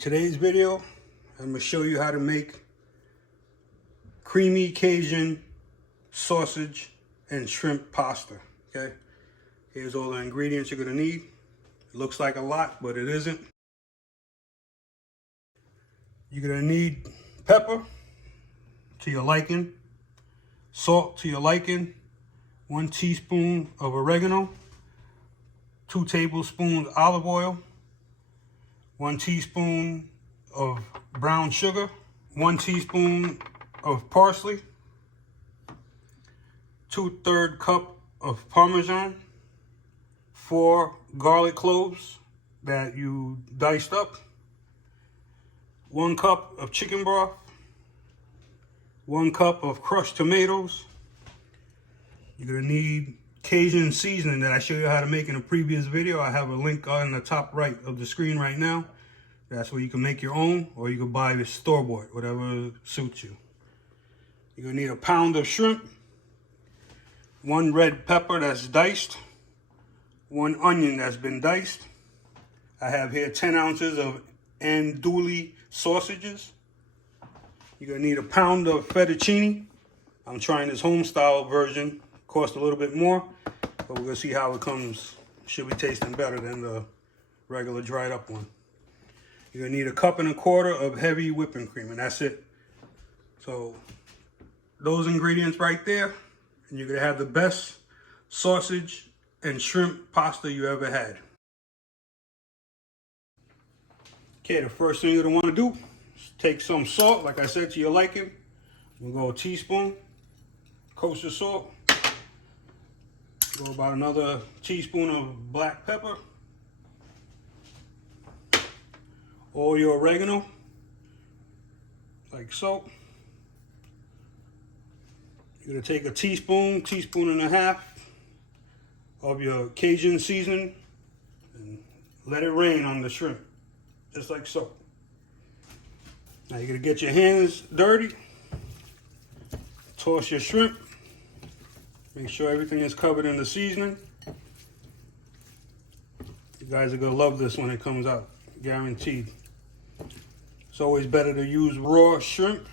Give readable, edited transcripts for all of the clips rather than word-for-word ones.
today's video, I'm going to show you how to make creamy Cajun sausage and shrimp pasta. Okay, here's all the ingredients you're going to need. It looks like a lot, but it isn't. You're going to need pepper to your liking, salt to your liking, 1 teaspoon of oregano, 2 tablespoons olive oil, 1 teaspoon of brown sugar, 1 teaspoon of parsley, 2/3 cup of Parmesan, 4 garlic cloves that you diced up, 1 cup of chicken broth, 1 cup of crushed tomatoes. You're gonna need Cajun seasoning that I showed you how to make in a previous video. I have a link on the top right of the screen right now. That's where you can make your own, or you can buy the store-bought, whatever suits you. You're gonna need a pound of shrimp, 1 red pepper that's diced, 1 onion that's been diced. I have here 10 ounces of andouille sausages. You're gonna need a pound of fettuccine. I'm trying this home-style version. Cost a little bit more, but we're gonna see how it comes. Should be tasting better than the regular dried up one. You're gonna need 1.25 cups of heavy whipping cream, and that's it. So those ingredients right there, and you're gonna have the best sausage and shrimp pasta you ever had. Okay, the first thing you're gonna wanna do is take some salt, like I said, to your liking. We'll go a teaspoon, kosher salt. Go about another teaspoon of black pepper. All your oregano, like so. You're gonna take a teaspoon, teaspoon and a half of your Cajun seasoning and let it rain on the shrimp, just like so. Now you're gonna get your hands dirty, toss your shrimp. Make sure everything is covered in the seasoning. You guys are gonna love this when it comes out, guaranteed. It's always better to use raw shrimp.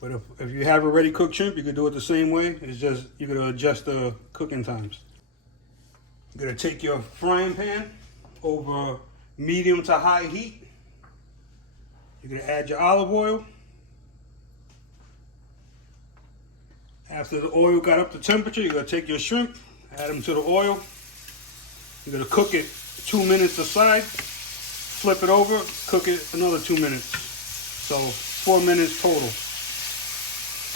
But if you have already cooked shrimp, you can do it the same way. It's just you're gonna adjust the cooking times. You're gonna take your frying pan over medium to high heat. You're gonna add your olive oil. After the oil got up to temperature, you're gonna take your shrimp, add them to the oil. You're gonna cook it 2 minutes aside, flip it over, cook it another 2 minutes. So 4 minutes total.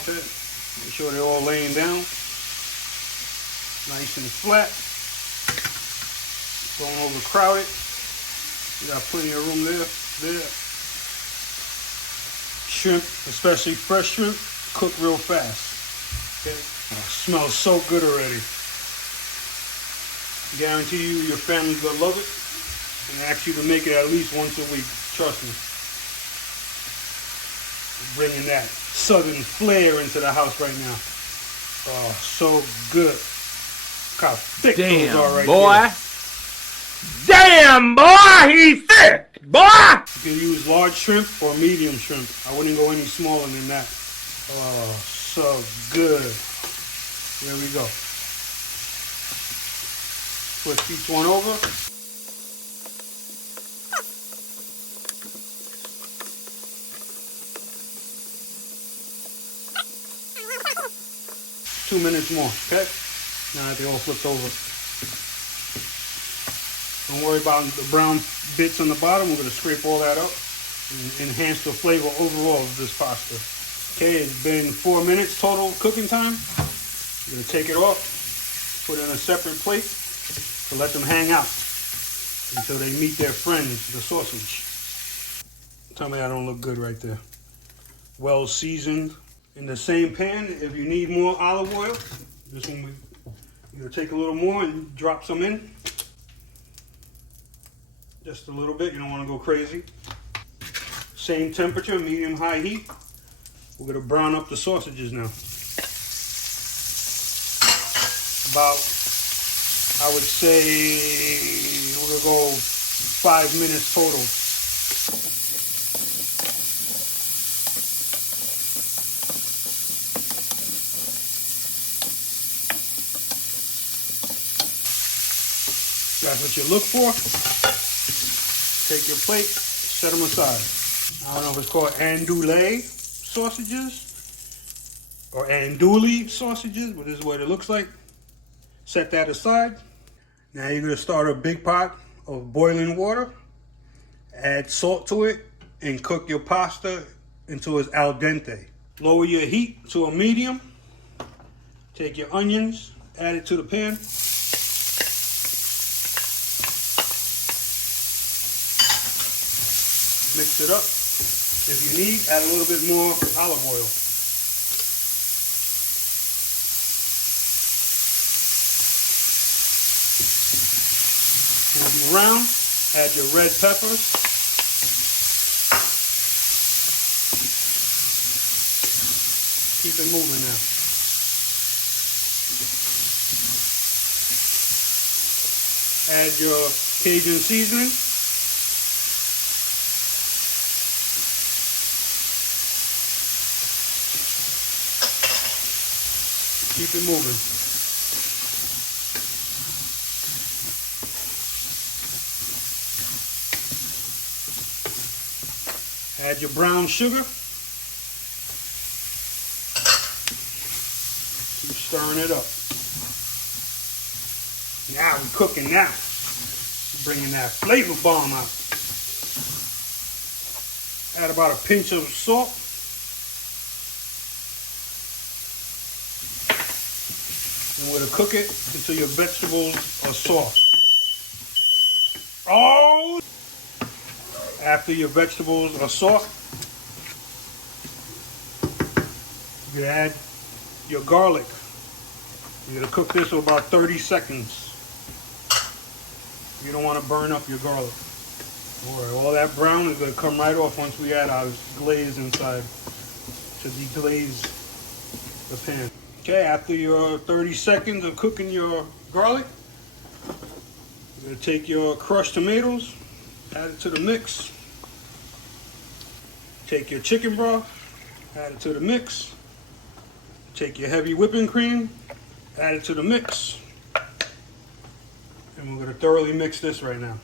Okay. Make sure they're all laying down, nice and flat. Don't overcrowd it. You got plenty of room there. Shrimp, especially fresh shrimp, cook real fast. Okay. Oh, it smells so good already. Guarantee you your family's gonna love it, and ask you to make it at least once a week. Trust me. Bringing that southern flair into the house right now. Oh, so good. Look how thick those are right boy. there. Damn, boy, he's thick, boy! You can use large shrimp or medium shrimp. I wouldn't go any smaller than that. Oh, so good. There we go. Flip each one over. Two minutes more, okay? Now that they all flipped over. Don't worry about the brown bits on the bottom. We're gonna scrape all that up and enhance the flavor overall of this pasta. Okay, it's been 4 minutes total cooking time. You're gonna take it off, put it in a separate plate to let them hang out until they meet their friends, the sausage. Tell me I don't look good right there. Well seasoned. In the same pan, if you need more olive oil, this one you're gonna take a little more and drop some in. Just a little bit, you don't wanna go crazy. Same temperature, medium high heat. We're gonna brown up the sausages now. About, I would say, we're gonna go 5 minutes total. That's what you look for. Take your plate, set them aside. I don't know if it's called andouille sausages or andouille sausages, but this is what it looks like. Set that aside. Now you're gonna start a big pot of boiling water. Add salt to it and cook your pasta until it's al dente. Lower your heat to a medium. Take your onions, add it to the pan. Mix it up. If you need, add a little bit more olive oil. Move them around. Add your red peppers. Keep it moving now. Add your Cajun seasoning. Keep it moving. Add your brown sugar. Keep stirring it up. Now we're cooking now. Bringing that flavor bomb out. Add about a pinch of salt. And we're going to cook it until your vegetables are soft. Oh! After your vegetables are soft, you add your garlic. You're going to cook this for about 30 seconds. You don't want to burn up your garlic. All that brown is going to come right off once we add our glaze inside to deglaze the pan. Okay, after your 30 seconds of cooking your garlic, you're going to take your crushed tomatoes, add it to the mix. Take your chicken broth, add it to the mix. Take your heavy whipping cream, add it to the mix. And we're going to thoroughly mix this right now.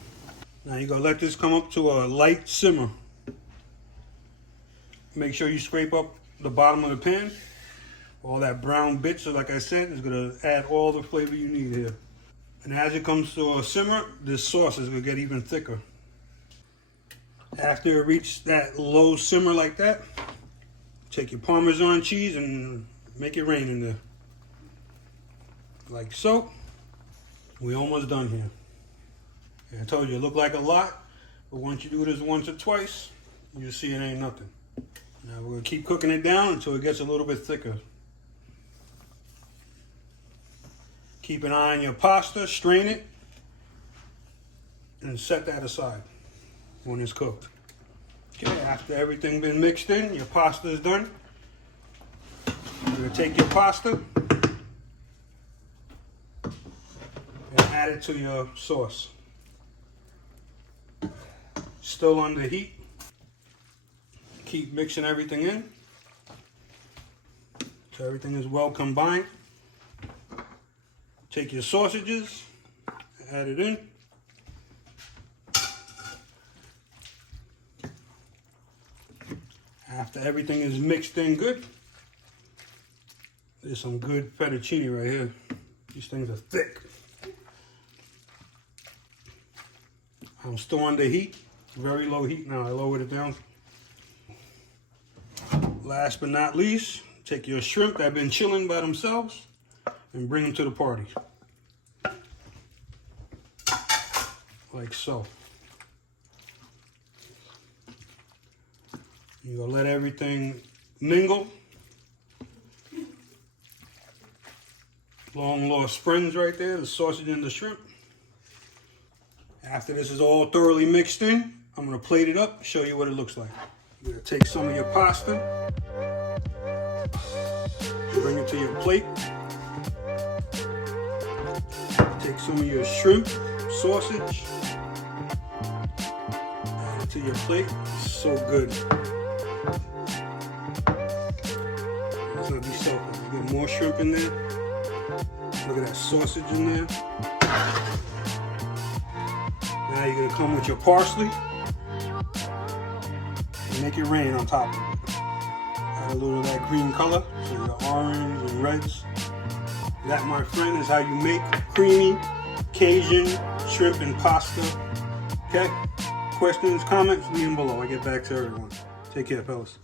Now you're going to let this come up to a light simmer. Make sure you scrape up the bottom of the pan. All that brown bits, so like I said, is going to add all the flavor you need here. And as it comes to a simmer, this sauce is going to get even thicker. After it reaches that low simmer like that, take your Parmesan cheese and make it rain in there. Like so. We're almost done here. And I told you it looked like a lot, but once you do this once or twice, you'll see it ain't nothing. Now we're going to keep cooking it down until it gets a little bit thicker. Keep an eye on your pasta, strain it, and set that aside when it's cooked. Okay, after everything been mixed in, your pasta is done. You're going to take your pasta and add it to your sauce. Still under heat. Keep mixing everything in so everything is well combined. Take your sausages, add it in. After everything is mixed in good, there's some good fettuccine right here. These things are thick. I'm still under heat, very low heat now. I lowered it down. Last but not least, take your shrimp that have been chilling by themselves and bring them to the party. Like so. You're going to let everything mingle. Long lost friends right there, the sausage and the shrimp. After this is all thoroughly mixed in, I'm going to plate it up, show you what it looks like. You're going to take some of your pasta, bring it to your plate. Take some of your shrimp, sausage, to your plate. It's so good. Let's not be selfish. You get more shrimp in there. Look at that sausage in there. Now you're gonna come with your parsley and make it rain on top of it. Add a little of that green color, so your orange and reds. That, my friend, is how you make creamy Cajun shrimp and pasta. Okay? Questions, comments, leave them below. I get back to everyone. Take care, fellas.